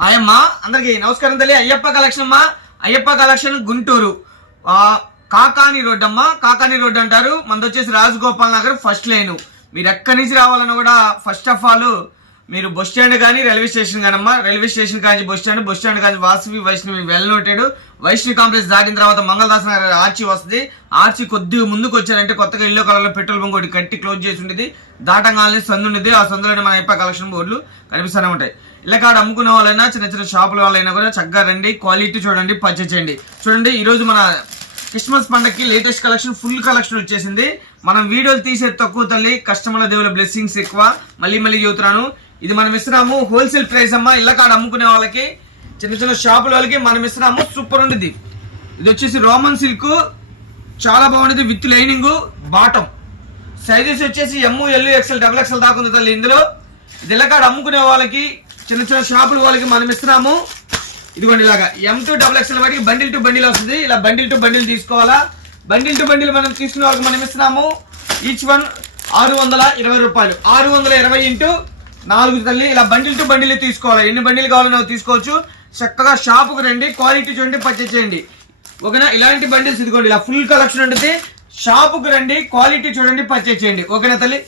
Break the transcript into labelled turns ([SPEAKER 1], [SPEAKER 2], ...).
[SPEAKER 1] Hi అమ్మా అందరికి నమస్కారం తల్లి. అయ్యప్ప కలెక్షన్ అమ్మా. అయ్యప్ప కలెక్షన్ గుంటూరు. కాకాని రోడ్ అమ్మా. కాకాని రోడ్ అంటారు. మనది వచ్చేసి రాజగోపాల్ నగర్ ఫస్ట్ లైన్ మీరు ఎక్కడి నుంచి రావాలన్నా కూడా ఫస్ట్ ఆఫ్ ఆల్ మీరు బస్ స్టాండ్ కానీ రైల్వే స్టేషన్ కానమ్మా రైల్వే స్టేషన్ కానీ బస్ స్టాండ్ బస్ స్టాండ్ కానీ Vasavi Vaishnavi well noted. Vaishnavi complex దాటిన తర్వాత మంగళదాస్ నగర్ ఆర్చి వస్తుంది. ఆర్చి కొద్దిగా ముందుకు వచ్చారంటే కొత్తగా ఇల్లో కలర్లో పెట్రోల్ బంక్ ఒకటి కట్టి క్లోజ్ చేసి ఉండేది. దాటంగానే సందు ఉండేది. ఆ సందులోనే మన అయిపోయి కలెక్షన్ బోర్డులు కనిపిస్తూనే ఉంటాయి. ఇలా కాడ అమ్ముకునే వాళ్ళైనా చిన్న చిన్న షాపుల వాళ్ళైనా కూడా చక్కగా రండి క్వాలిటీ చూడండి పర్చేజ్ చేయండి. చూడండి ఈరోజు మన క్రిస్మస్ పండగకి లేటెస్ట్ కలెక్షన్ ఫుల్ కలెక్షన్ వచ్చేసింది. మనం వీడియోలు తీసే తక్కువ తల్లి కస్టమర్ల దేవుల బ్లెస్సింగ్స్ ఎక్కువ. మళ్ళీ మళ్ళీ చెబుతున్నాను ఇది మనం ఇస్తున్నాము హోల్సేల్ ప్రైస్ అమ్మా ఇళ్ళ కాడ అమ్ముకునే వాళ్ళకి చిన్న చిన్న షాపుల వాళ్ళకి మనం ఇస్తున్నాము సూపర్ ఉండేది. ఇది వచ్చేసి రోమన్ సిల్క్ చాలా బాగుండేది విత్ లైనింగ్ బాటం సైజెస్ వచ్చేసి M L XL double XL దాకా ఉంది తల్లి ఇందులో. ఇది ఇలా కాడ అమ్ముకునే వాళ్ళకి చిన్న చిన్న షాపుల వాళ్ళకి మనం ఇస్తున్నాము ఇదిగోండి ఇలాగా ఎం టు డబుల్ ఎక్స్ఎల్ వాటికి బండిల్ టు బండిల్ వస్తుంది. ఇలా బండిల్ టు బండిల్ తీసుకోవాలా? బండిల్ టు బండిల్ మనం తీసుకునే వాళ్ళకి మనం ఇస్తున్నాము ఈచ్ వన్ ఆరు వందల ఇరవై రూపాయలు. ఆరు వందల ఇరవై ఇంటూ నాలుగు తల్లి ఇలా బండిల్ టు బండిల్ తీసుకోవాలి. ఎన్ని బండిలు కావాలో తీసుకోవచ్చు. చక్కగా షాపుకు రండి క్వాలిటీ చూడండి పర్చేజ్ చేయండి. ఓకేనా? ఇలాంటి బండిల్స్ ఇదిగోండి ఇలా ఫుల్ కలెక్షన్ ఉంటుంది. షాపుకు రండి క్వాలిటీ చూడండి పర్చేజ్ చేయండి. ఓకేనా తల్లి?